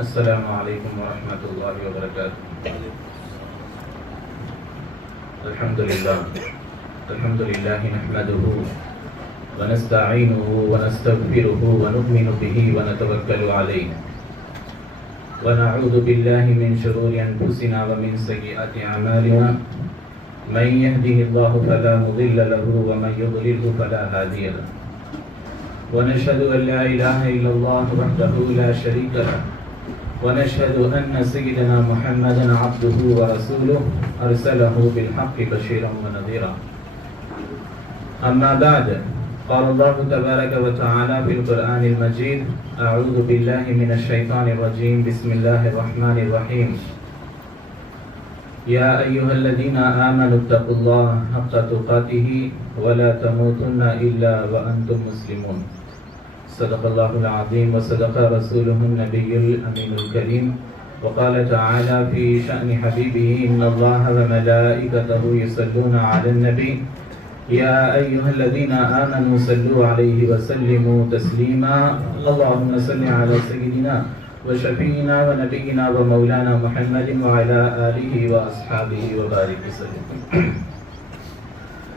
السلام علیکم ورحمۃ اللہ وبرکاتہ۔ الحمد للہ نحمده ونستعینه ونستغفره ونؤمن به ونتوکل علیہ ونعوذ باللہ من شرور انفسنا ومن سیئات اعمالنا من يهده الله فلا مضل له ومن يضلل فلا هادي له ونشهد ان لا اله الا الله وحده لا شريك له ونشهد أن سيدنا محمدا عبده ورسوله أرسله بالحق بشيرا ونذيرا أما بعد قال الله تبارك وتعالى في القرآن المجيد أعوذ بالله من الشيطان الرجيم بسم الله الرحمن الرحيم يا أيها الذين آمنوا اتقوا الله حق تقاته ولا تموتن إلا وأنتم مسلمون صدق الله العظيم وصدق رسوله النبي الأمين الكريم وقال تعالى في شأن حبيبه إن الله وملائكته يصلون على النبي يا أيها الذين آمنوا صلوا عليه وسلموا تسليما اللهم صل على سيدنا وشفينا ونبينا ومولانا محمد وعلى آله وأصحابه وبارك وسلم۔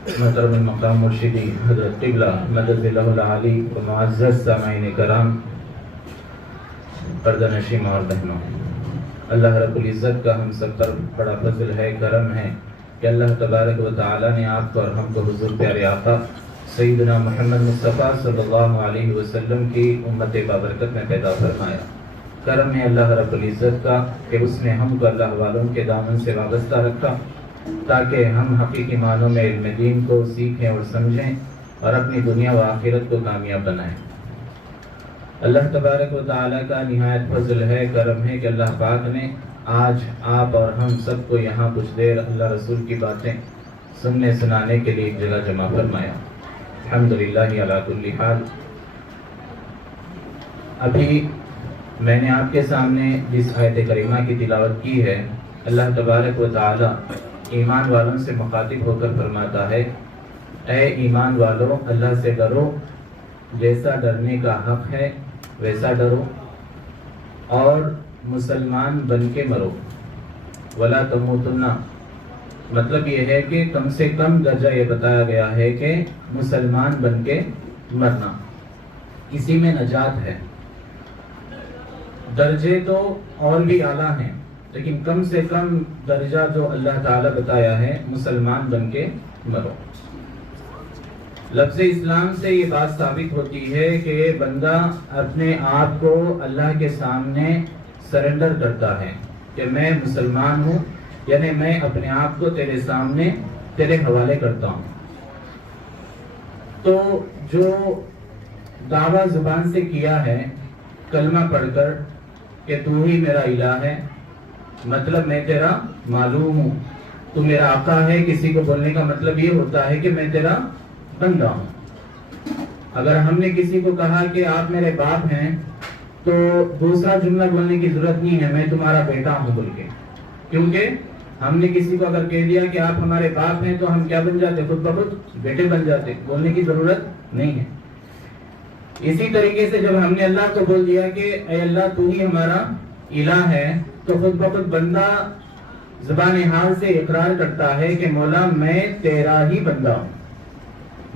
محترم المقام مرشدی حضرت قبلہ مدد اللہ العالی و معزز سامعین کرام، پردہ نشین اور بہنوں، اللہ رب العزت کا ہم سب پر بڑا فضل ہے، کرم ہے کہ اللہ تبارک و تعالی نے آپ کو اور ہم کو حضور پیارے آقا سیدنا محمد مصطفیٰ صلی اللہ علیہ وسلم کی امت بابرکت میں پیدا فرمایا۔ کرم ہے اللہ رب العزت کا کہ اس نے ہم کو اللہ والوں کے دامن سے وابستہ رکھا تاکہ ہم حقیقی معنوں میں علم دین کو سیکھیں اور سمجھیں اور اپنی دنیا و آخرت کو کامیاب بنائیں۔ اللہ تبارک و تعالیٰ کا نہایت فضل ہے، کرم ہے کہ اللہ پاک نے آج آپ اور ہم سب کو یہاں کچھ دیر اللہ رسول کی باتیں سننے سنانے کے لیے ایک جگہ جمع فرمایا۔ الحمدللہ علی کل حال۔ ابھی میں نے آپ کے سامنے جس آیت کریمہ کی تلاوت کی ہے، اللہ تبارک و تعالیٰ ایمان والوں سے مخاطب ہو کر فرماتا ہے، اے ایمان والو اللہ سے ڈرو، جیسا ڈرنے کا حق ہے ویسا ڈرو، اور مسلمان بن کے مرو۔ ولا تموتن، مطلب یہ ہے کہ کم سے کم درجہ یہ بتایا گیا ہے کہ مسلمان بن کے مرنا، اسی میں نجات ہے۔ درجے تو اور بھی اعلیٰ ہیں، لیکن کم سے کم درجہ جو اللہ تعالیٰ بتایا ہے مسلمان بن کے مرو۔ لفظ اسلام سے یہ بات ثابت ہوتی ہے کہ بندہ اپنے آپ کو اللہ کے سامنے سرنڈر کرتا ہے کہ میں مسلمان ہوں، یعنی میں اپنے آپ کو تیرے سامنے تیرے حوالے کرتا ہوں۔ تو جو دعویٰ زبان سے کیا ہے کلمہ پڑھ کر کہ تو ہی میرا الہ ہے، مطلب میں تیرا معلوم ہوں، تو میرا آقا ہے، کسی کو بولنے کا مطلب یہ ہوتا ہے کہ میں تیرا بندہ ہوں۔ اگر ہم نے کسی کو کہا کہ آپ میرے باپ ہیں تو دوسرا جملہ بولنے کی ضرورت نہیں ہے میں تمہارا بیٹا ہوں بول کے، کیونکہ ہم نے کسی کو اگر کہہ دیا کہ آپ ہمارے باپ ہیں تو ہم کیا بن جاتے؟ خود بخود بیٹے بن جاتے، بولنے کی ضرورت نہیں ہے۔ اسی طریقے سے جب ہم نے اللہ کو بول دیا کہ اے اللہ تو ہی ہمارا الہ ہے، تو خود بخود بندہ زبان حال سے اقرار کرتا ہے کہ مولا میں تیرا ہی بندہ ہوں،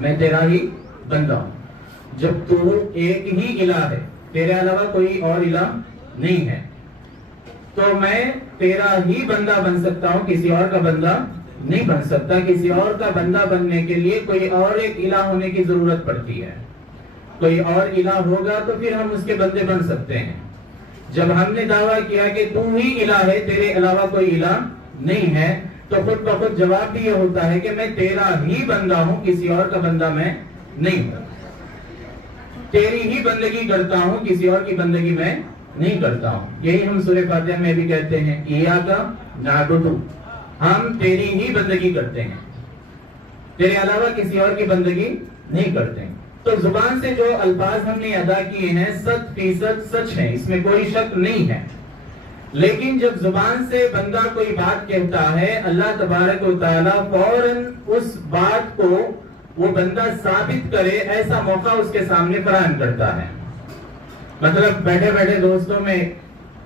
میں تیرا ہی بندہ ہوں۔ جب تو ایک ہی الہ ہے، تیرے علاوہ کوئی اور الہ نہیں ہے، تو میں تیرا ہی بندہ بن سکتا ہوں، کسی اور کا بندہ نہیں بن سکتا۔ کسی اور کا بندہ بننے کے لیے کوئی اور ایک الہ ہونے کی ضرورت پڑتی ہے، کوئی اور الہ ہوگا تو پھر ہم اس کے بندے بن سکتے ہیں۔ جب ہم نے دعویٰ کیا کہ تو ہی الہ ہے، تیرے علاوہ کوئی الہ نہیں ہے، تو خود بخود جواب بھی یہ ہوتا ہے کہ میں تیرا ہی بندہ ہوں، کسی اور کا بندہ میں نہیں ہوں، تیری ہی بندگی کرتا ہوں، کسی اور کی بندگی میں نہیں کرتا ہوں۔ یہی ہم سورہ فاتحہ میں بھی کہتے ہیں، ایاک نعبد، ہم تیری ہی بندگی کرتے ہیں، تیرے علاوہ کسی اور کی بندگی نہیں کرتے ہیں۔ تو زبان سے جو الفاظ ہم نے ادا کیے ہیں 100% سچ ہیں، اس میں کوئی شک نہیں ہے، لیکن جب زبان سے بندہ کوئی بات کہتا ہے اللہ تبارک و تعالیٰ فوراً اس بات کو وہ بندہ ثابت کرے ایسا موقع اس کے سامنے فراہم کرتا ہے۔ مطلب بیٹھے بیٹھے دوستوں میں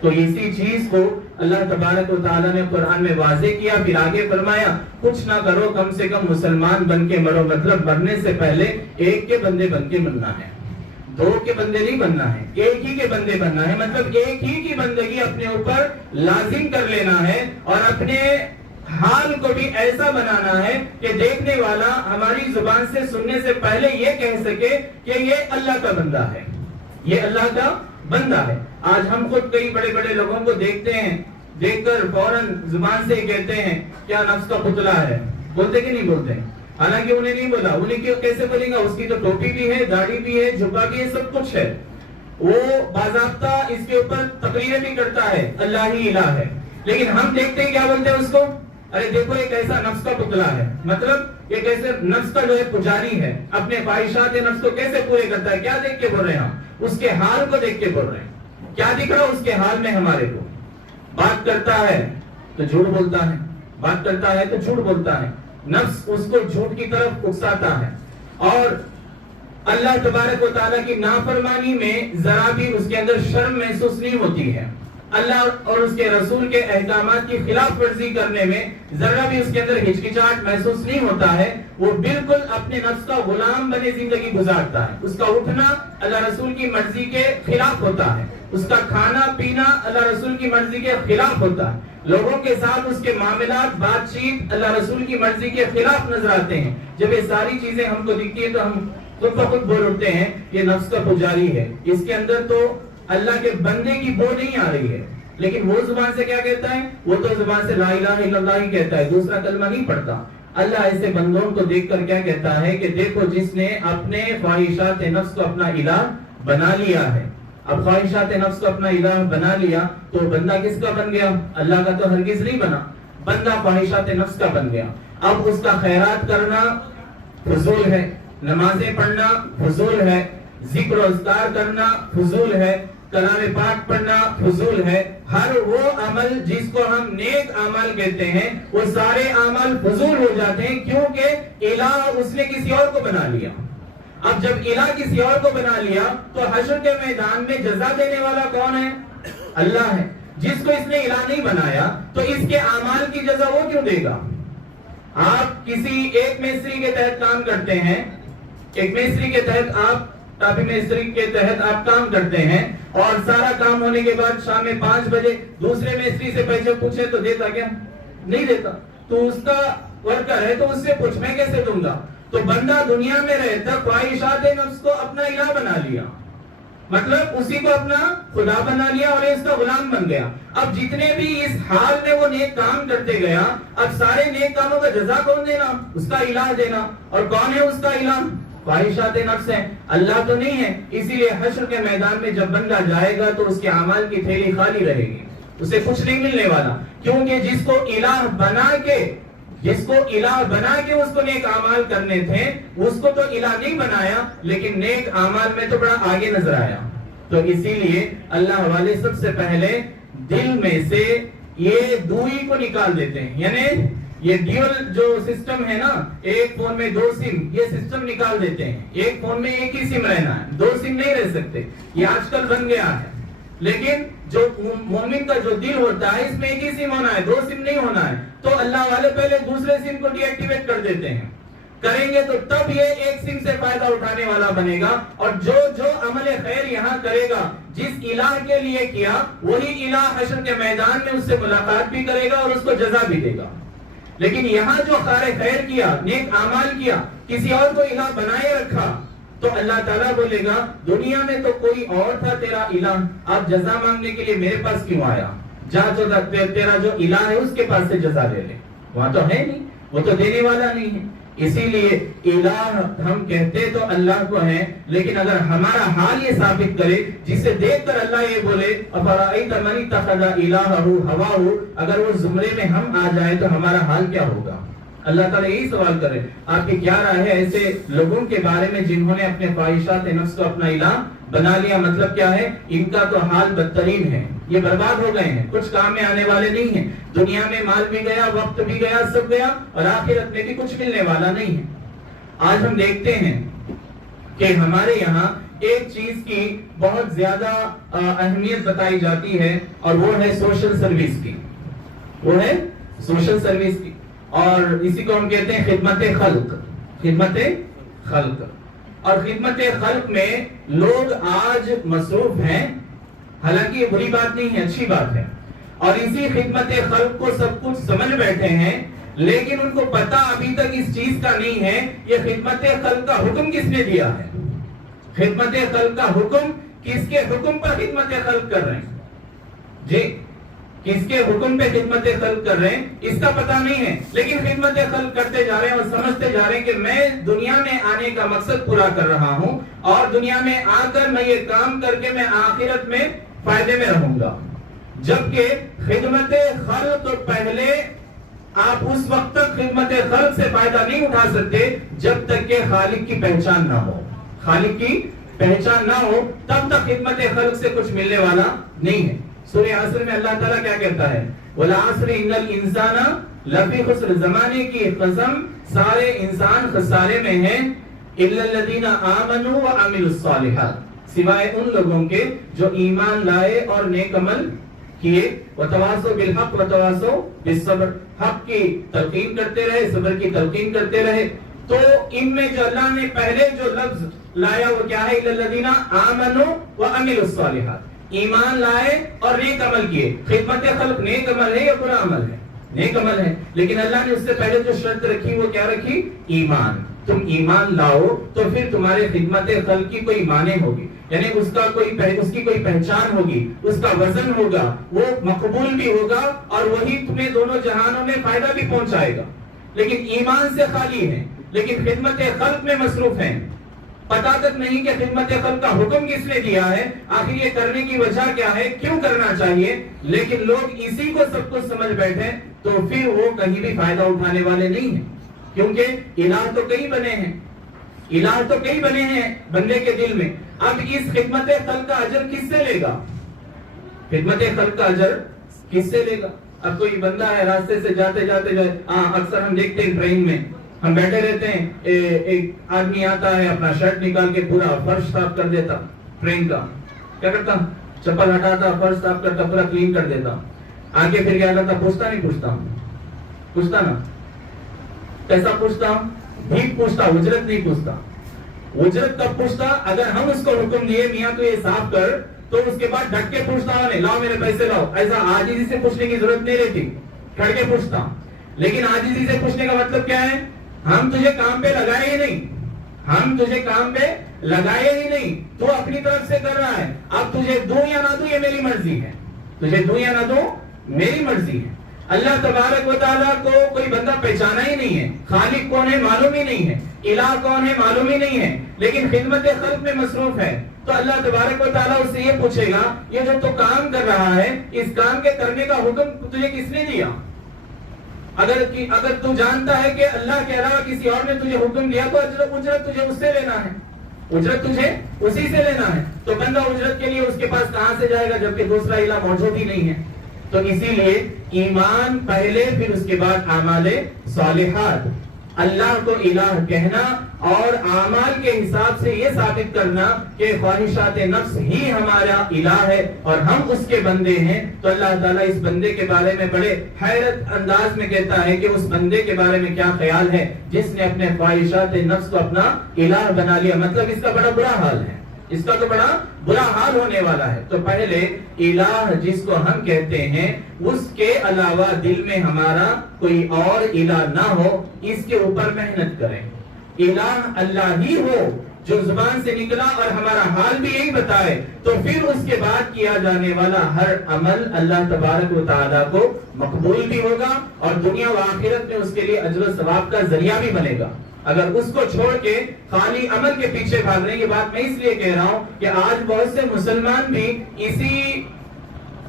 تو اسی چیز کو اللہ تبارک و تعالیٰ نے قرآن میں واضح کیا، پھر آگے فرمایا کچھ نہ کرو، کم سے کم مسلمان بن کے مرو، مطلب مرنے سے پہلے ایک کے بندے بن کے مرنا ہے، دو کے بندے نہیں بننا ہے، ایک ہی کے بندے بننا ہے، مطلب ایک ہی کی بندگی اپنے اوپر لازم کر لینا ہے، اور اپنے حال کو بھی ایسا بنانا ہے کہ دیکھنے والا ہماری زبان سے سننے سے پہلے یہ کہہ سکے کہ یہ اللہ کا بندہ ہے، یہ اللہ کا بندہ ہے۔ آج ہم خود کئی بڑے بڑے لوگوں کو دیکھتے ہیں، دیکھ کر فوراً زبان سے کہتے ہیں کیا نفس کا پتلا ہے، بولتے کہ نہیں بولتے؟ حالانکہ انہیں نہیں بولا، انہیں کیسے بولیں گا؟ اس کی تو ٹوپی بھی ہے، داڑھی بھی ہے، جھبا بھی ہے، سب کچھ ہے، وہ باضابطہ اس کے اوپر تقریریں بھی کرتا ہے اللہ ہی الہ ہے، لیکن ہم دیکھتے ہیں کیا بولتے ہیں اس کو؟ ارے دیکھو ایک ایسا نفس کا پتلا ہے، مطلب ایک ایسے نفس کا جو ہے پجاری ہے، اپنے خواہشات نفس کو کیسے پورے کرتا ہے، کیا دیکھ کے بول رہے ہیں ہم؟ اس کے حال کو دیکھ کے بول رہے ہیں، کیا دکھ رہا اس کے حال میں ہمارے کو؟ بات کرتا ہے تو جھوٹ بولتا ہے، بات کرتا ہے تو جھوٹ بولتا ہے، نفس اس کو جھوٹ کی طرف اکساتا ہے، اور اللہ تبارک و تعالیٰ کی نافرمانی میں ذرا بھی اس کے اندر شرم محسوس نہیں ہوتی ہے، اللہ اور اس کے رسول کے احکامات کی خلاف ورزی کرنے میں ذرا بھی اس کے اندر ہچکچاہٹ محسوس نہیں ہوتا ہے، وہ بالکل اپنے نفس کا غلام بنے زندگی گزارتا ہے، اس کا اٹھنا اللہ رسول کی مرضی کے خلاف ہوتا ہے، اس کا کھانا پینا اللہ رسول کی مرضی کے خلاف ہوتا ہے، لوگوں کے ساتھ اس کے معاملات بات چیت اللہ رسول کی مرضی کے خلاف نظر آتے ہیں۔ جب یہ ساری چیزیں ہم کو دکھتی ہیں تو ہم خود بخود بول اٹھتے ہیں یہ نفس کا پجاری ہے، اس کے اندر تو اللہ کے بندے کی بو نہیں آ رہی ہے، لیکن وہ زبان سے کیا کہتا ہے؟ وہ تو زبان سے لا الہ الا اللہ ہی کہتا ہے، دوسرا کلمہ نہیں پڑھتا۔ اللہ ایسے بندوں کو دیکھ کر کیا کہتا ہے کہ دیکھو جس نے اپنے خواہشات نفس کو اپنا الہ بنا لیا ہے، اب خواہشات نفس کو اپنا الہ بنا لیا تو بندہ کس کا بن گیا؟ اللہ کا تو ہرگز نہیں بنا، بندہ خواہشات نفس کا بن گیا۔ اب اس کا خیرات کرنا فضول ہے، نمازیں پڑھنا فضول ہے، ذکر و اذکار کرنا فضول ہے، کلام پاک پڑھنا فضول ہے، ہر وہ عمل جس کو ہم نیک عمل کہتے ہیں وہ سارے عمل فضول ہو جاتے ہیں، کیونکہ الہ اس نے کسی اور کو بنا لیا۔ اب جب الہ کسی اور کو بنا لیا تو حشر کے میدان میں جزا دینے والا کون ہے؟ اللہ ہے۔ جس کو اس نے الہ نہیں بنایا تو اس کے اعمال کی جزا وہ کیوں دے گا؟ آپ کسی ایک مستری کے تحت کام کرتے ہیں، ایک مستری کے تحت آپ ٹاپی مستری کے تحت آپ کام کرتے ہیں، اور سارا کام ہونے کے بعد شام میں 5 بجے دوسرے مستری سے پیسے پوچھے تو دیتا کیا؟ نہیں دیتا۔ تو اس کا ورکر ہے تو اس سے پوچھ، میں کیسے دوں گا؟ تو بندہ دنیا میں رہتا خواہشات نفس کو اپنا الہ بنا لیا، مطلب اسی کو اپنا خدا بنا لیا اور اس کا غلام بن گیا۔ اب جتنے بھی اس حال میں وہ نیک کام کرتے گیا، اب سارے نیک کاموں کا جزا کون دینا؟ اس کا الہ دینا، اور کون ہے اس کا الہ؟ خواہشات نفس ہے، اللہ تو نہیں ہے۔ اسی لیے حشر کے میدان میں جب بندہ جائے گا تو اس کے اعمال کی تھیلی خالی رہے گی، اسے کچھ نہیں ملنے والا، کیونکہ جس کو الہ بنا کے اس کو نیک اعمال کرنے تھے، اس کو تو الہ نہیں بنایا، لیکن نیک اعمال میں تو بڑا آگے نظر آیا۔ تو اسی لیے اللہ والے سب سے پہلے دل میں سے یہ دوئی کو نکال دیتے ہیں، یعنی یہ ڈیول جو سسٹم ہے نا، ایک فون میں 2 سم، یہ سسٹم نکال دیتے ہیں۔ ایک فون میں ایک ہی سم رہنا ہے، 2 سم نہیں رہ سکتے، یہ آج کل بن گیا ہے۔ لیکن جو مومن کا جو دل ہوتا ہے اس میں ایک ہی سم ہونا ہے، 2 سم نہیں ہونا ہے۔ تو اللہ والے پہلے دوسرے سم کو ڈی ایکٹیویٹ کر دیتے ہیں، کریں گے تو تب یہ ایک سم سے فائدہ اٹھانے والا بنے گا، اور جو عمل خیر یہاں کرے گا جس الہ کے لیے کیا، وہی الہ حشر کے میدان میں اس سے ملاقات بھی کرے گا اور اس کو جزا بھی دے گا۔ لیکن یہاں جو خیر کیا، نیک اعمال کیا، کسی اور کو الہ بنائے رکھا، تو اللہ تعالیٰ بولے گا دنیا میں تو کوئی اور تھا تیرا الہ، اب جزا مانگنے کے لیے میرے پاس کیوں آیا؟ جا تو تیرا جو الہ ہے اس کے پاس سے جزا لے لے، وہاں تو ہے نہیں، وہ تو دینے والا نہیں ہے۔ اسی لیے الہ ہم کہتے تو اللہ کو ہیں، لیکن اگر ہمارا حال یہ ثابت کرے جسے دیکھ کر اللہ یہ بولے افرأیت من اتخذ الہہ ہواہ، اگر وہ زمرے میں ہم آ جائیں تو ہمارا حال کیا ہوگا؟ اللہ تعالیٰ یہی سوال کرے، آپ کی کیا رائے ہے ایسے لوگوں کے بارے میں جنہوں نے اپنے خواہشات نفس کو اپنا الہ بنا لیا؟ مطلب کیا ہے؟ ان کا تو حال بدترین ہے، یہ برباد ہو گئے ہیں، کچھ کام میں آنے والے نہیں ہیں، دنیا میں مال بھی گیا، وقت بھی گیا، سب گیا، اور آخرت میں بھی کچھ ملنے والا نہیں ہے۔ آج ہم دیکھتے ہیں کہ ہمارے یہاں ایک چیز کی بہت زیادہ اہمیت بتائی جاتی ہے اور وہ ہے سوشل سروس کی، وہ ہے سوشل سروس کی، اور اسی کو ہم کہتے ہیں خدمت خلق، خدمت خلق۔ اور خدمت خلق میں لوگ آج مصروف ہیں، حالانکہ یہ بری بات نہیں ہے، اچھی بات ہے، اور اسی خدمت خلق کو سب کچھ سمجھ بیٹھے ہیں، لیکن ان کو پتا ابھی تک اس چیز کا نہیں ہے یہ خدمت خلق کا حکم کس نے دیا ہے، خدمت خلق کا حکم کس کے حکم پر خدمت خلق کر رہے ہیں، جی کس کے حکم پہ خدمت خلق کر رہے ہیں اس کا پتہ نہیں ہے، لیکن خدمت خلق کرتے جا رہے ہیں اور سمجھتے جا رہے ہیں کہ میں دنیا میں آنے کا مقصد پورا کر رہا ہوں اور دنیا میں آ کر میں یہ کام کر کے میں آخرت میں فائدے میں رہوں گا، جبکہ خدمت خلق پہلے آپ اس وقت تک خدمت خلق سے فائدہ نہیں اٹھا سکتے جب تک کہ خالق کی پہچان نہ ہو، خالق کی پہچان نہ ہو تب تک خدمت خلق سے کچھ ملنے والا نہیں ہے۔ سورہ عصر میں اللہ تعالیٰ کیا کہتا ہے؟ وَالْعَصْرِ إِنَّ الْإِنسَانَ لَفِي خُسْرٍ، زمانے کی قسم سارے انسان خسارے میں ہیں، إِلَّا الَّذِينَ آمَنُوا وَعَمِلُوا الصَّالِحَاتِ، سوائے ان لوگوں کے جو ایمان لائے اور نیک عمل کیے، وَتَوَاصَوْا بِالْحَقِّ وَتَوَاصَوْا بِالصَّبْرِ، حق کی تلقین کرتے رہے، صبر کی تلقین کرتے رہے۔ تو ان میں جو اللہ نے پہلے جو لفظ لایا وہ کیا ہے؟ إِلَّا الَّذِينَ آمَنُوا وَعَمِلُوا الصَّالِحَاتِ، ایمان لائے اور نیک عمل کیے۔ خدمت خلق نیک عمل ہے یا برا عمل ہے؟ نیک عمل ہے، لیکن اللہ نے اس سے پہلے جو شرط رکھی وہ کیا رکھی؟ ایمان۔ تم ایمان لاؤ تو پھر تمہارے خدمت خلق کی کوئی معنی ہوگی، یعنی اس کی کوئی پہچان ہوگی، اس کا وزن ہوگا، وہ مقبول بھی ہوگا اور وہی تمہیں دونوں جہانوں میں فائدہ بھی پہنچائے گا۔ لیکن ایمان سے خالی ہے، لیکن خدمت خلق میں مصروف ہیں، پتا تک نہیں کہ خدمت خلق کا حکم کس نے دیا ہے، آخر یہ کرنے کی وجہ کیا ہے، کیوں کرنا چاہیے، لیکن لوگ اسی کو سب کچھ سمجھ بیٹھے تو پھر وہ کہیں بھی فائدہ اٹھانے والے نہیں ہیں، کیونکہ الہ تو کئی بنے ہیں، الہ تو کئی بنے ہیں بندے کے دل میں۔ اب اس خدمت خلق کا اجر کس سے لے گا؟ خدمت خلق کا اجر کس سے لے گا؟ اب کوئی بندہ ہے راستے سے جاتے جاتے جو اکثر ہم دیکھتے ہیں ٹرین میں ہم بیٹھے رہتے ہیں، ایک آدمی آتا ہے اپنا شرٹ نکال کے پورا فرش صاف کر دیتا ٹرین کا، کیا کرتا؟ چپل ہٹاتا، فرش صاف کرتا، پورا کلین کر دیتا، آگے پھر کیا کرتا؟ پوچھتا نہیں پوچھتا نا، کیسا پوچھتا؟ بھیک پوچھتا، اجرت نہیں پوچھتا۔ اجرت کب پوچھتا؟ اگر ہم اس کو حکم دیے میاں تو یہ صاف کر، تو اس کے بعد ڈٹ کے پوچھتا نہیں، لاؤ میرے پیسے لاؤ، ایسا عاجزی سے پوچھنے کی ضرورت نہیں رہتی، کھڑ کے پوچھتا۔ لیکن عاجزی سے پوچھنے کا مطلب کیا ہے؟ ہم تجھے کام پہ لگائے ہی نہیں، ہم تجھے کام پہ لگائے ہی نہیں، تو اپنی طرف سے کر رہا ہے، اب تجھے دوں یا نہ دوں یہ میری مرضی ہے، تجھے دوں یا نہ دوں میری مرضی ہے۔ اللہ تبارک و تعالیٰ کو کوئی بندہ پہچانا ہی نہیں ہے، خالق کون ہے معلوم ہی نہیں ہے، الہ کون ہے معلوم ہی نہیں ہے، لیکن خدمت خلق میں مصروف ہے، تو اللہ تبارک و تعالیٰ اس سے یہ پوچھے گا یہ جو تو کام کر رہا ہے اس کام کے کرنے کا حکم تجھے کس نے دیا؟ اگر تو جانتا ہے کہ اللہ کے علاوہ کسی اور نے تجھے حکم دیا تو اجرت تجھے اس سے لینا ہے، اجرت تجھے اسی سے لینا ہے، تو بندہ اجرت کے لیے اس کے پاس کہاں سے جائے گا جبکہ دوسرا الہ موجود ہی نہیں ہے؟ تو اسی لیے ایمان پہلے، پھر اس کے بعد اعمال صالحات، اللہ کو الہ کہنا اور اعمال کے حساب سے یہ ثابت کرنا کہ خواہشات نفس ہی ہمارا الہ ہے اور ہم اس کے بندے ہیں، تو اللہ تعالیٰ اس بندے کے بارے میں بڑے حیرت انداز میں کہتا ہے کہ اس بندے کے بارے میں کیا خیال ہے جس نے اپنے خواہشات نفس کو اپنا الہ بنا لیا، مطلب اس کا بڑا برا حال ہے، اس کا تو بڑا برا حال ہونے والا ہے۔ تو پہلے الہ جس کو ہم کہتے ہیں اس کے علاوہ دل میں ہمارا کوئی اور الہ نہ ہو، اس کے اوپر محنت کریں۔ الہ اللہ ہی ہو جو زبان سے نکلا اور ہمارا حال بھی یہی بتائے، تو پھر اس کے بعد کیا جانے والا ہر عمل اللہ تبارک و تعالیٰ کو مقبول بھی ہوگا اور دنیا و آخرت میں اس کے لیے اجر و ثواب کا ذریعہ بھی بنے گا۔ اگر اس کو چھوڑ کے خالی عمل کے پیچھے بھاگ رہے ہیں، یہ بات میں اس لیے کہہ رہا ہوں کہ آج بہت سے مسلمان بھی اسی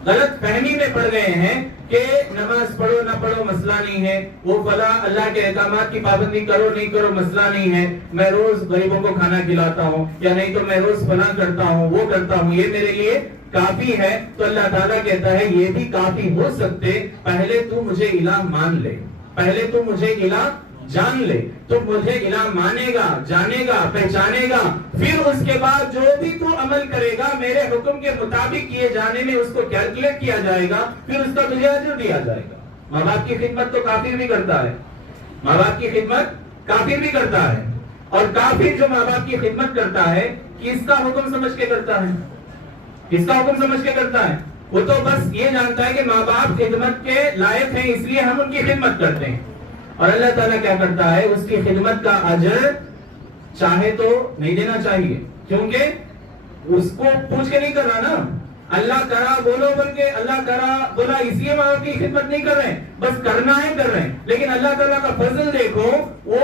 غلط فہمی میں پڑ گئے ہیں کہ نماز پڑھو نہ پڑھو مسئلہ نہیں ہے، وہ فلاں اللہ کے احکامات کی پابندی کرو نہیں کرو مسئلہ نہیں ہے، میں روز غریبوں کو کھانا کھلاتا ہوں، یا نہیں تو میں روز فلاں کرتا ہوں وہ کرتا ہوں، یہ میرے لیے کافی ہے۔ تو اللہ تعالیٰ کہتا ہے یہ بھی کافی ہو سکتے، پہلے تو مجھے الہ مان لے، پہلے تو مجھے الہ جان لے تو مجھے الہ مانے گا، جانے گا، پہچانے گا، پھر اس کے بعد جو بھی تو عمل کرے گا میرے حکم کے مطابق کیے جانے میں اس کو کیلکولیٹ کیا جائے گا، پھر اس کا تجھے اجر دیا جائے گا۔ ماں باپ کی خدمت تو کافر بھی کرتا ہے، ماں باپ کی خدمت کافر بھی کرتا ہے، اور کافر جو ماں باپ کی خدمت کرتا ہے کس کا حکم سمجھ کے کرتا ہے؟ کس کا حکم سمجھ کے کرتا ہے؟ وہ تو بس یہ جانتا ہے کہ ماں باپ خدمت کے لائق ہیں اس لیے ہم ان کی خدمت کرتے ہیں، اور اللہ تعالیٰ کیا کرتا ہے؟ اس کی خدمت کا اجر چاہے تو نہیں دینا چاہیے، کیونکہ اس کو پوچھ کے نہیں کر رہا نا، اللہ کرا بولو بول کے، اللہ کرا بولا اس لیے ماں باپ کی خدمت نہیں کر رہے ہیں، بس کرنا ہے کر رہے ہیں، لیکن اللہ تعالیٰ کا فضل دیکھو، وہ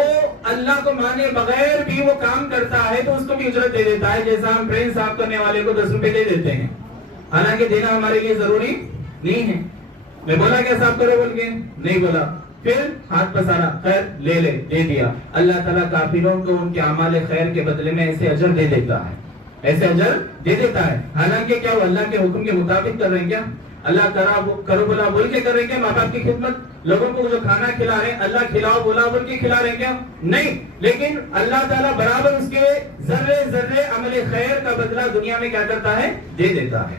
اللہ کو مانے بغیر بھی وہ کام کرتا ہے تو اس کو بھی اجرت دے دیتا ہے، جیسا ہم ٹرین صاف کرنے والے کو 10 روپے دے دیتے ہیں، حالانکہ دینا ہمارے لیے ضروری نہیں ہے۔ میں بولا کیا صاف کرو بول کے؟ نہیں بولا، پھر ہاتھ پسارا، خیر لے لے، دے دیا۔ اللہ تعالیٰ کافروں کو ان کے اعمال خیر کے بدلے میں ایسے اجر دے دیتا ہے، ایسے اجر دے دیتا ہے، حالانکہ کیا وہ اللہ کے حکم کے مطابق کر رہے ہیں کیا؟ اللہ کرو بولا بول کے کر رہے ہیں کیا؟ ماں باپ کی خدمت، لوگوں کو جو کھانا کھلا رہے ہیں اللہ کھلاؤ بولا بول کے کھلا رہے ہیں کیا؟ نہیں، لیکن اللہ تعالیٰ برابر اس کے ذرے ذرے عمل خیر کا بدلہ دنیا میں کیا کرتا ہے؟ دے دیتا ہے،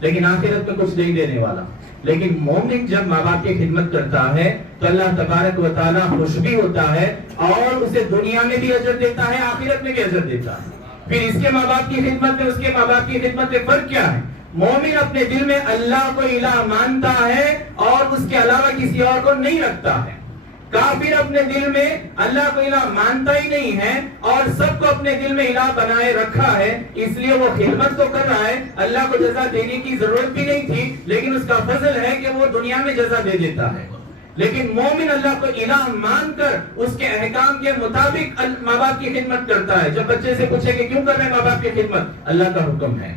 لیکن آخرت میں کچھ نہیں دینے والا۔ لیکن مومن جب ماں باپ کی خدمت کرتا ہے تو اللہ تبارک و تعالیٰ خوش بھی ہوتا ہے اور اسے دنیا میں بھی اجر دیتا ہے، آخرت میں بھی اجر دیتا ہے۔ پھر اس کے ماں باپ کی خدمت میں اس کے ماں باپ کی خدمت میں فرق کیا ہے؟ مومن اپنے دل میں اللہ کو الہ مانتا ہے اور اس کے علاوہ کسی اور کو نہیں رکھتا ہے، کافر اپنے دل میں اللہ کو الہ مانتا ہی نہیں ہے اور سب کو اپنے دل میں الہ بنائے رکھا ہے، اس لیے وہ خدمت تو کر رہا ہے، اللہ کو جزا دینے کی ضرورت بھی نہیں تھی، لیکن اس کا فضل ہے کہ وہ دنیا میں جزا دے دیتا ہے۔ لیکن مومن اللہ کو الہ مان کر اس کے احکام کے مطابق ماں باپ کی خدمت کرتا ہے۔ جب بچے سے پوچھے کہ کیوں کر رہے ہیں ماں باپ کی خدمت؟ اللہ کا حکم ہے۔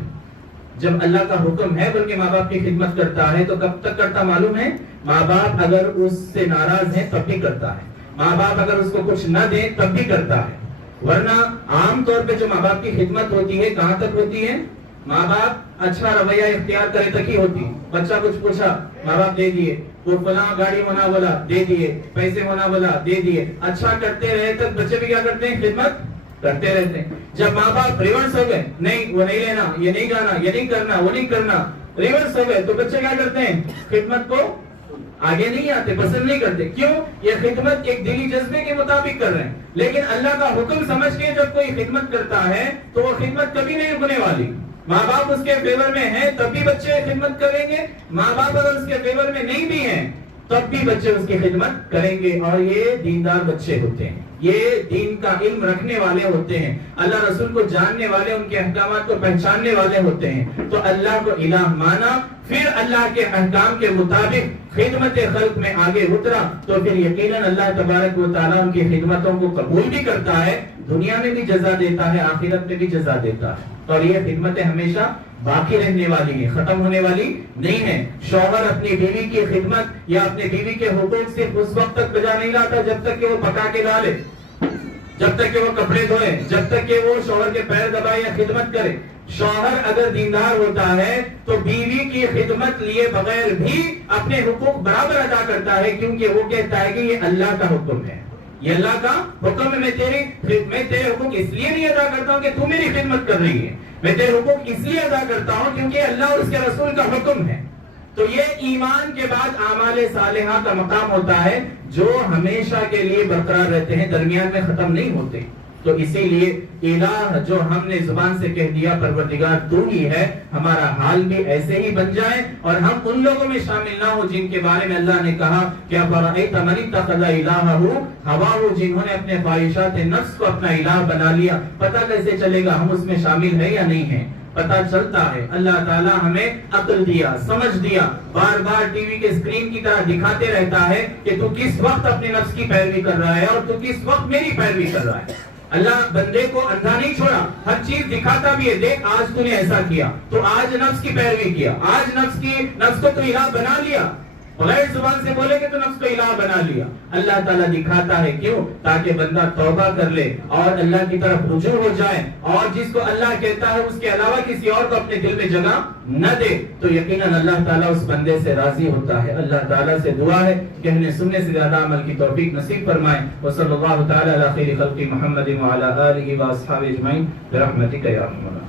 جب اللہ کا حکم ہے بلکہ ماں باپ کی خدمت کرتا ہے تو کب تک کرتا معلوم ہے؟ ماں باپ اگر اس سے ناراض ہیں تب بھی کرتا ہے، ماں باپ اگر اس کو کچھ نہ دیں تب بھی کرتا ہے، ورنہ عام طور پہ جو ماں باپ کی خدمت ہوتی ہے کہاں تک ہوتی ہے؟ ماں باپ اچھا رویہ اختیار کرے تک ہی ہوتی۔ بچہ کچھ پوچھا ماں باپ دے دیے، وہ فلاں گاڑی ہونا بولا دے دیے، پیسے ہونا بولا دے دیے، اچھا کرتے رہے تک بچے بھی کیا کرتے ہیں؟ خدمت کرتے رہتے ہیں۔ جب ماں باپ ریورس ہو گئے، نہیں وہ نہیں لینا، یہ نہیں گانا، یہ نہیں کرنا، وہ نہیں کرنا، ریورس ہو گئے تو بچے کیا کرتے ہیں؟ خدمت کو آگے نہیں آتے، پسند نہیں کرتے۔ کیوں؟ یہ خدمت ایک دلی جذبے کے مطابق کر رہے ہیں، لیکن اللہ کا حکم سمجھ کے جب کوئی خدمت کرتا ہے تو وہ خدمت کبھی نہیں رکنے والی۔ ماں باپ اس کے فیور میں ہیں تب بھی بچے خدمت کریں گے، ماں باپ اگر اس کے فیور میں نہیں بھی ہیں تب بھی بچے اس کی خدمت کریں گے، اور یہ دیندار بچے ہوتے ہیں، یہ دین کا علم رکھنے والے ہوتے ہیں، اللہ رسول کو جاننے والے، ان کے احکامات کو پہچاننے والے ہوتے ہیں۔ تو اللہ کو الہ مانا، پھر اللہ کے احکام کے مطابق خدمت خلق میں آگے اترا تو پھر یقیناً اللہ تبارک و تعالیٰ ان کی خدمتوں کو قبول بھی کرتا ہے، دنیا میں بھی جزا دیتا ہے، آخرت میں بھی جزا دیتا ہے، اور یہ خدمتیں ہمیشہ باقی رہنے والی ہیں، ختم ہونے والی نہیں ہے۔ شوہر اپنی بیوی کی خدمت یا اپنے بیوی کے حقوق صرف اس وقت تک بجا نہیں لاتا جب تک کہ وہ پکا کے ڈالے، جب تک کہ وہ کپڑے دھوئے، جب تک کہ وہ شوہر کے پیر دبائے یا خدمت کرے۔ شوہر اگر دیندار ہوتا ہے تو بیوی کی خدمت لیے بغیر بھی اپنے حقوق برابر ادا کرتا ہے، کیونکہ وہ کہتا ہے کہ یہ اللہ کا حکم ہے، یہ اللہ کا حکم ہے، میں تیرے حقوق اس لیے نہیں ادا کرتا ہوں کہ تو میری خدمت کر رہی ہے، میں تیرے حقوق اس لیے ادا کرتا ہوں کیونکہ اللہ اور اس کے رسول کا حکم ہے۔ تو یہ ایمان کے بعد اعمال صالحہ کا مقام ہوتا ہے جو ہمیشہ کے لیے برقرار رہتے ہیں، درمیان میں ختم نہیں ہوتے۔ تو اسی لیے الہ جو ہم نے زبان سے کہہ دیا پروردگار تو ہی ہے، ہمارا حال بھی ایسے ہی بن جائے اور ہم ان لوگوں میں شامل نہ ہو جن کے بارے میں اللہ نے کہا کہ افرأیت من اتخذ الہہ ہواہ، جنہوں نے اپنے خواہشات نفس کو اپنا الہ بنا لیا۔ پتہ کیسے چلے گا ہم اس میں شامل ہیں یا نہیں ہیں؟ پتہ چلتا ہے، اللہ تعالیٰ ہمیں عقل دیا، سمجھ دیا، بار بار ٹی وی کے اسکرین کی طرح دکھاتے رہتا ہے کہ تو کس وقت اپنے نفس کی پیروی کر رہا ہے اور تو کس وقت میری پیروی کر رہا ہے۔ اللہ بندے کو اندھا نہیں چھوڑا، ہر چیز دکھاتا بھی ہے، دیکھ آج تو نے ایسا کیا، تو آج نفس کی پیروی کیا، آج نفس کو تو الہ بنا لیا، بغیر زبان سے بولے کہ تو نفس کو الہ بنا لیا. اللہ تعالیٰ دکھاتا ہے کیوں؟ تاکہ بندہ توبہ کر لے اور اللہ کی طرف رجوع ہو جائے, اور جس کو اللہ کہتا ہے اس کے علاوہ کسی اور کو اپنے دل میں جگہ نہ دے, تو یقیناً اللہ تعالیٰ اس بندے سے راضی ہوتا ہے. اللہ تعالیٰ سے دعا ہے کہنے سننے سے زیادہ عمل کی توفیق نصیب فرمائے. وصلی اللہ تعالی علی خیر خلق محمد وعلی آلہ واصحابہ اجمعین برحمتک یا ارحم الراحمین.